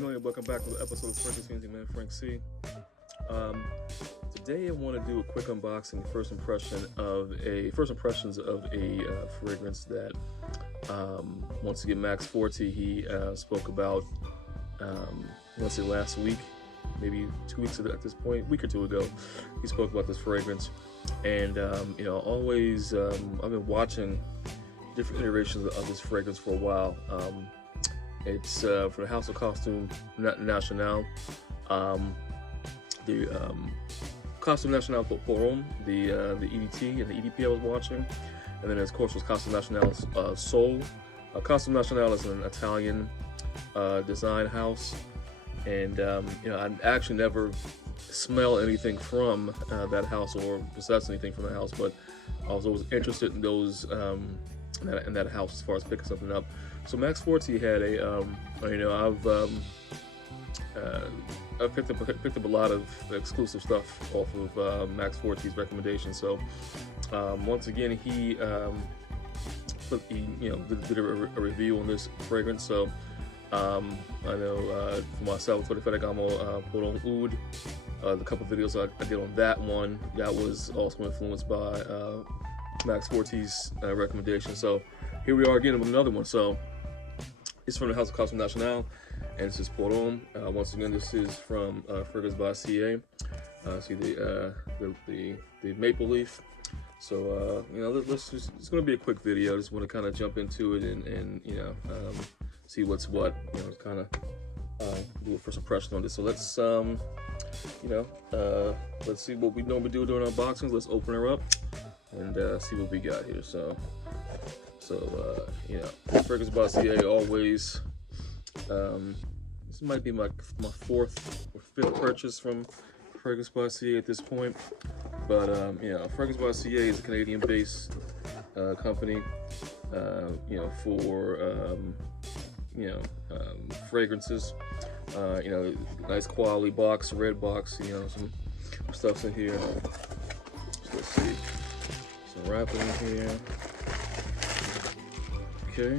Welcome back to the episode of Fragrance Fancy Man Frank C. Today I want to do a quick unboxing, first impressions of a fragrance that once again Max Forte he spoke about. Let's say last week, maybe 2 weeks ago at this point, a week or two ago, he spoke about this fragrance, and always I've been watching different iterations of this fragrance for a while. It's for the House of Costume National, the Costume National pour Homme, the EDT and the EDP I was watching, and then of course was Costume National Soul. Costume National is an Italian design house, and I actually never smell anything from that house or possess anything from the house, but I was always interested in those in that house as far as picking something up. So Max Forte had a I've picked up a lot of exclusive stuff off of Max Forte's recommendation. So once again, he did a review on this fragrance. So I know for myself, for the Ferragamo Pour Homme Oud, the couple videos I did on that one, that was also influenced by Max Forte's recommendation. So here we are again with another one. So it's from the House of Costume National, and this is Pour Homme. Once again, this is from Fragrance by CA. See the maple leaf. So it's going to be a quick video. I just want to kind of jump into it and see what's what. Kind of do a first impression on this. So let's let's see what we normally do during unboxings. Let's open her up and see what we got here. So Fragrance by CA always. This might be my fourth or fifth purchase from Fragrance by CA at this point. But Fragrance by CA is a Canadian-based company. For fragrances. Nice quality box, red box. Some stuff's in here. So let's see. Some wrapping in here. Okay.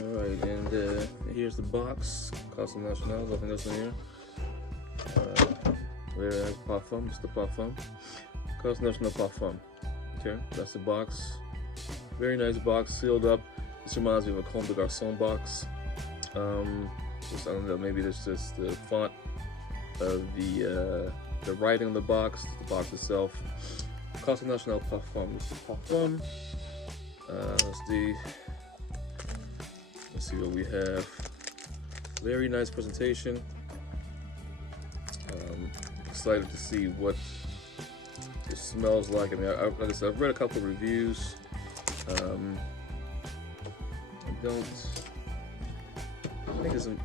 Alright, and here's the box. Costume National, nothing else in here. Where's Parfum? Mr. Parfum. Costume National Parfum. Okay, that's the box. Very nice box, sealed up. This reminds me of a Comme des Garçons box. I don't know, maybe this is the font of the writing on the box itself. Costume National Parfum. Mr. Parfum. Let's see what we have. Very nice presentation. Excited to see what it smells like. I mean, like I said, I've read a couple of reviews. I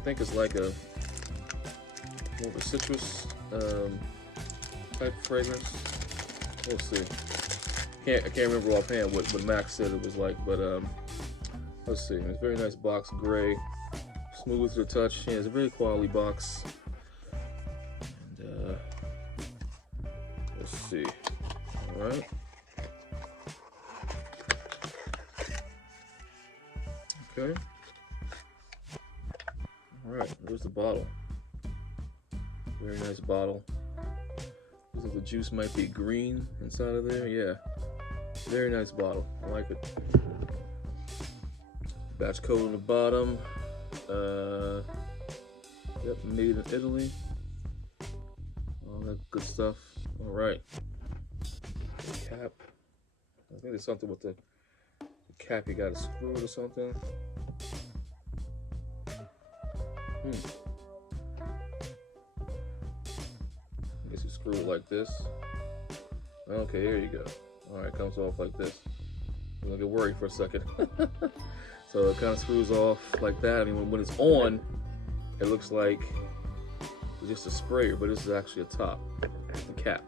think it's like a more of a citrus type fragrance. We'll see. I can't remember offhand what Max said it was like, but let's see. It's a very nice box, gray, smooth to the touch. Yeah, it's a very quality box. And let's see. All right. Okay. All right. There's the bottle. Very nice bottle. Looks like the juice might be green inside of there. Yeah. Very nice bottle. I like it. Batch code on the bottom. Yep, made in Italy. All that good stuff. All right. The cap. I think there's something with the cap. You got to screw it or something. I guess you screw it like this. Okay, here you go. Alright, comes off like this. I'm gonna get worried for a second. So it kind of screws off like that. I mean, when it's on, it looks like it's just a sprayer, but this is actually a top, a cap.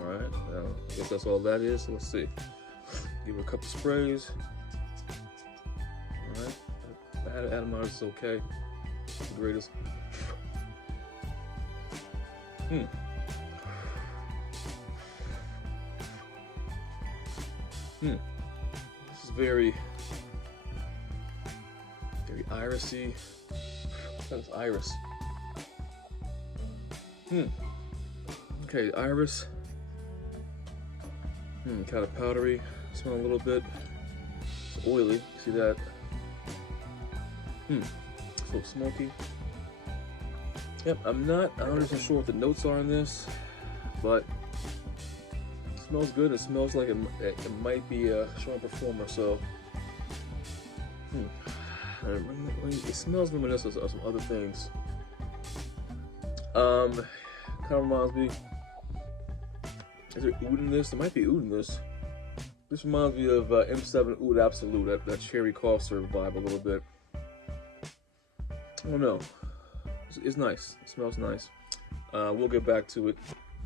Alright, I guess that's all that is. So let's see. Give it a couple sprays. Alright, atomizer is okay. The greatest. This is very irisy, That's iris. Okay, iris. Kind of powdery. Smell a little bit. It's oily. See that? So smoky. Yep, I'm not 100% sure what the notes are in this, but it smells good. It smells like it might be a Homme Parfum, so it smells reminiscent of some other things. Kind of reminds me. Is there oud in this? There might be oud in this. This reminds me of M7 Oud Absolute, that cherry cough syrup vibe a little bit. I don't know. It's nice. It smells nice. We'll get back to it.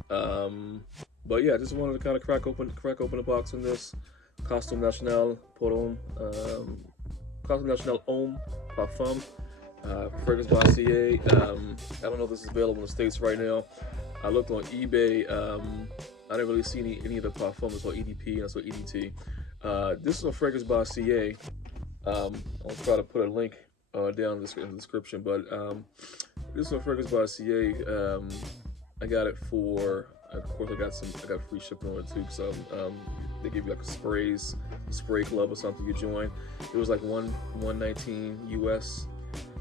But yeah, just wanted to kind of crack open the box on this Costume National Homme Parfum, fragrance by CA. I don't know if this is available in the States right now. I looked on eBay. I didn't really see any of the parfums. I saw EDP and I saw EDT. This is a fragrance by CA. I'll try to put a link down in the description, but this is a fragrance by CA. I got it for, of course, I got free shipping on it too. So they give you like a spray club or something you join. It was like $119 US.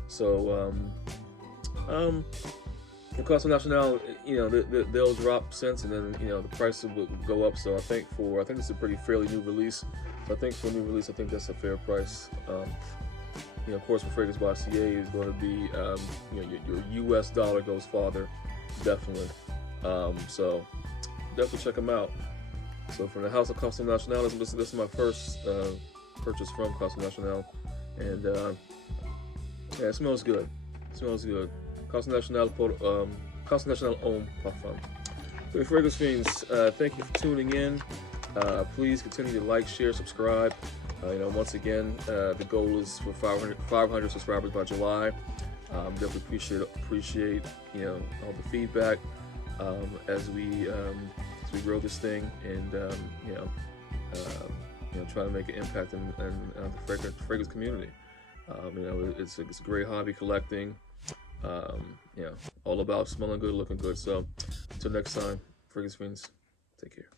So the Costume National, they'll drop cents, and then the prices will go up. So I think this is a pretty fairly new release. So I think for a new release, I think that's a fair price. Of course, for fragrance by CA is going to be, your US dollar goes farther, definitely. So definitely check them out. So from the House of Costume National, this is my first purchase from Costume National, and yeah, it smells good. It smells good. Costume National Homme Parfum. So, fragrance fiends, thank you for tuning in. Please continue to like, share, subscribe. Once again, the goal is for 500 subscribers by July. Definitely appreciate all the feedback as we grow this thing, and try to make an impact in the fragrance community. It's a great hobby, collecting. All about smelling good, looking good. So until next time, fragrance fiends, take care.